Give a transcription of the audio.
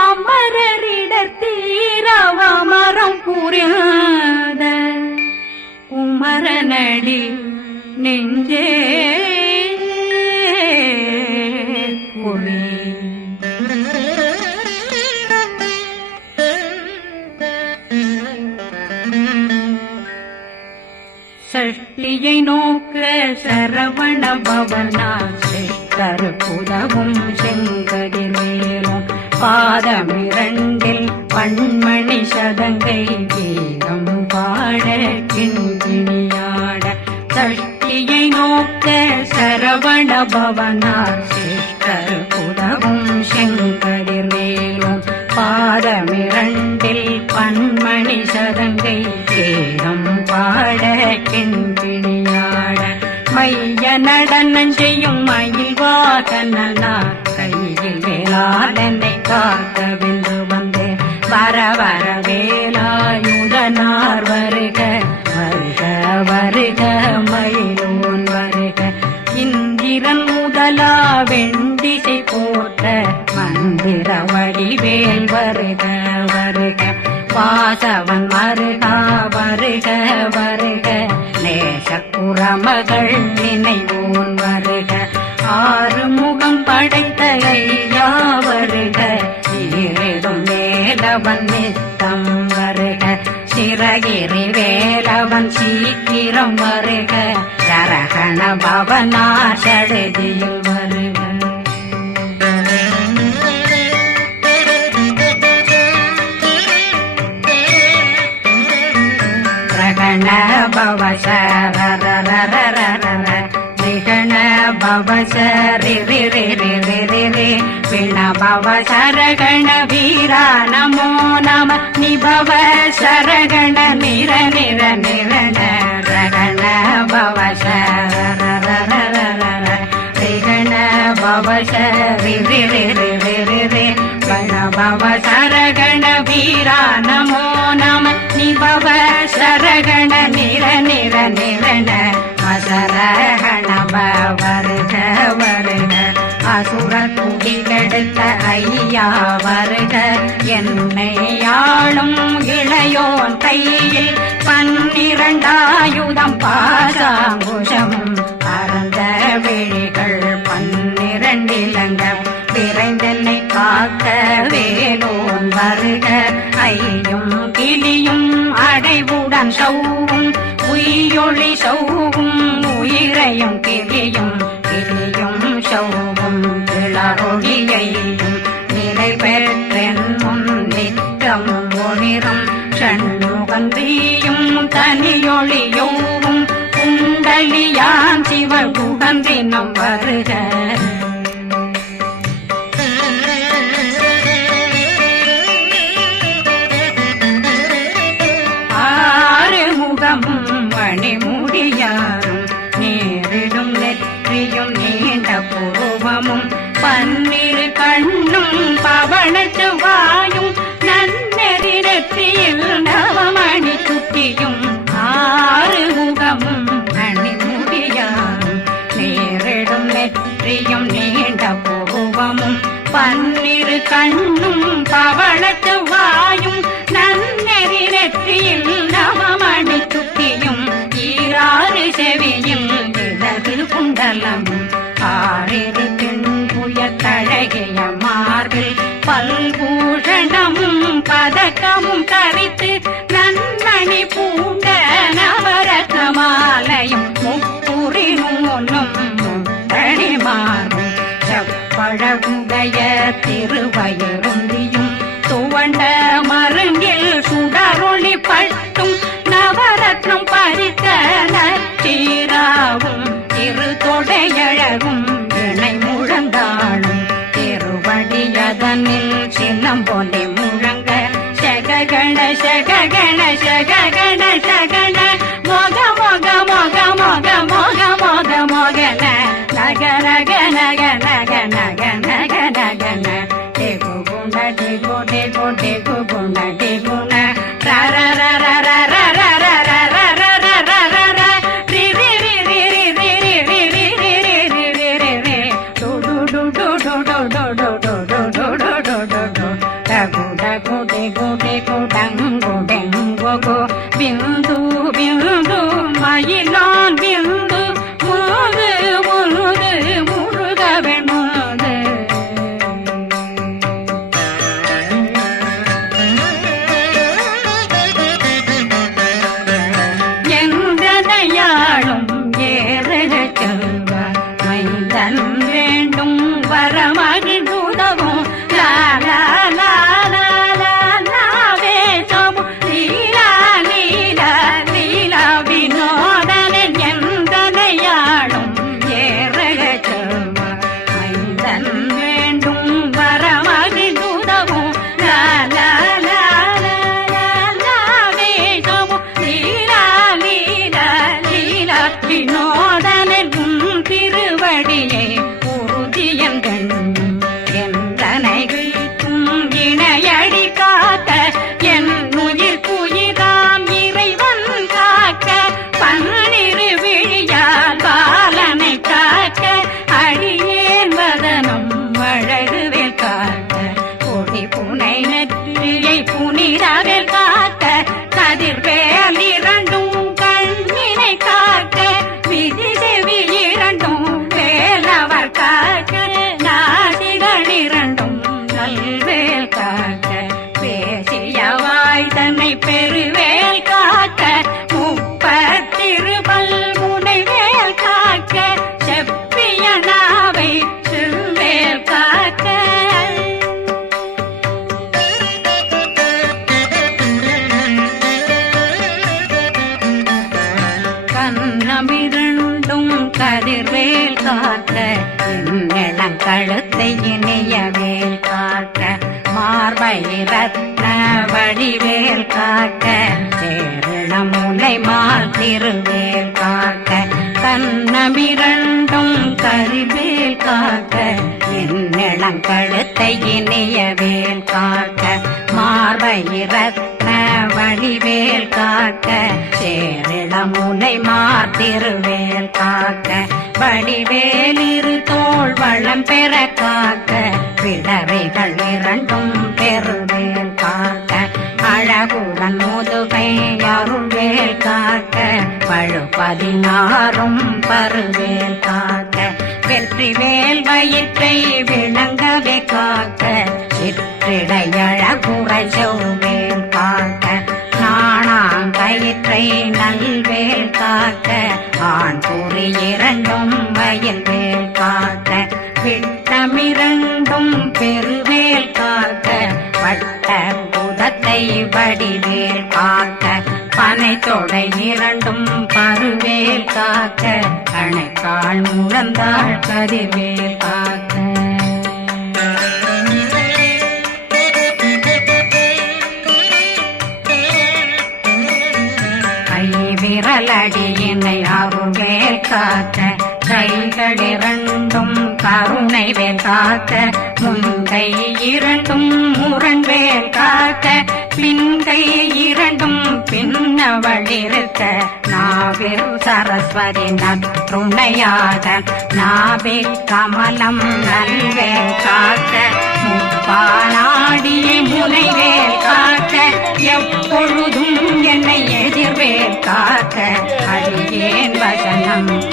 அமரரிடர் அமரரிடத்தீரவமரம் புரியாத குமரனடி நெஞ்சே குழி சஷ்டியை நோக்க சரவண பவனாசை சிஷ்டர் செங்க பாதமிரண்டில் பண்மணி சதங்கை கீதம் பாட கிண்கிணியாட சஷ்டியை நோக்க சரவண பவனார் சிஷ்டர் புதவும் செங்கதிர்வேலும் பாதமிரண்டில் பண்மணி சதங்கை கேரம் பாட கிண்பிணியாட மைய நடனம் செய்யும் மயில் வாகனார் கையில் வேளாளனை காக்க வென்று வந்தே வர வர வேலாயுதனார் வருக வருக வருக மயிலோன் வருக. இந்திரன் முதலா வெண்டிசை போட்ட மந்திர வடிவேல் வருக வருக. வாசவன் மருகா வருக வருக. நேச நேசக்குறமகள் நினைவோன் வருக. ஆறு முகம் படைத்த ஐயா வருக ஈரிடும் வேலவன் நித்தம் வருக. சிறகிரி வேலவன் சீக்கிரம் வருக. சரகண பவனா சடுதியில் வருக பவசர பவ சரி ரி ரி ரி ரி ரி ரி பிண பவ சரகண வீரா நமோ நம நிபவ சரகண நிர நிர நிர ரகண பவ சரரரரரர ரிகண பவ சரி ரி ரி ரி ரி ரி ரி பண பவ சரகண வீரா நமோ நம நிபவ சரகண நிர நிர நிரண மசரகண வருக வருக அசுரன் குடி கெடுத்த ஐயா வருக. என்னை ஆளும் இளையோன் கையில் பன்னிரண்டாயுதம் பாசாங்குஷம். பரந்த விழிகள் பன்னிரண்டிலங்க விரைந்தென்னை காக்க வேலோன் வருக. ஐயும் கிளியும் அடைவுடன் சௌவும் உயிரொளி சௌவும் உயிரையும் கிளியும் கிளியும் சௌவும் கிளறொளியையும் நிலை பெற்றென் நித்தம் ஒளிரும் சண்முகந்தியும் தனியொளியோவும் குண்டலியான் சிவ குகந்தினம் வருக. பன்னிரு கண்ணும் பவனத்து வாயும் நன்னெறி நவமணி குட்டியும் ஆறு முகமும் அணிமுடியாரும் நேரிடும் நெற்றியும் நீண்ட புருவமும் பன்னிரு கண்ணும் பவளத்து வாயும் நன்னெறி நெற்றியில் நவமணி துட்டியும் ஈராறு செவியும் விலகு குண்டலமும் ஆறிரு அழகிய மார்பில் பல்பூஷணமும் பதக்கமும் தரித்து நன்மணி பூண்ட நவரத்ன மாலையும் முப்புரி நூலும் முத்தணி மாறும் செப்பழகுடைய திருவயருந்தியும் বলে 一闹。மேல் காக்க முப்ப திருவல் முனை மேல் காக்க செப்பிய நாவை செவ்வேல் காக்க. கண்ணமிரண்டும் கதிர்வேல் காக்க கழுத்தை இணைய வேல் காக்க. மார்பயிரத்ன வடிவேல் காக்க சேரணமுனை மால் திருவேல் காக்க தன்னமிரண்டும் கரிவேல் காக்க என்னிடம் கழுத்தை இனியவேல் காக்க மார்பயிரத்ன வழிவேல் காக்க சேரிடமுனை மார்த்திருவேல் காக்க வடிவேலிரு தோல் வளம் பெற காக்க பிடரைகள் இரண்டும் பெருவேல் காக்க அழகுடன் முதுகை அருள்வேல் காக்க பழு பதினாறும் பருவேல் காக்க வெற்றி வேல் வயிற்றை விளங்கவே காக்க. புதத்தை வடிவேல் காக்க பனை தொடை இரண்டும் பருவேல் காக்க கணைக்கால் முழந்தாள் கதிர்வேல் காக்க. கை விரலடியினை அருவேல் காக்க கைகள் இரண்டும் கருணை வேல் காக்க முன்கை இரண்டும் முரண்வேல் காக்க பிந்தை இரண்டும் பின்னவழிருத்த நாவில் சரஸ்வதி நற்றுணையாக நாவில் கமலம் நல்வே காக்க முப்பானாடியை முனைவே காக்க எப்பொழுதும் என்னை எதிர்வே காக்க அடியேன் வசனம்.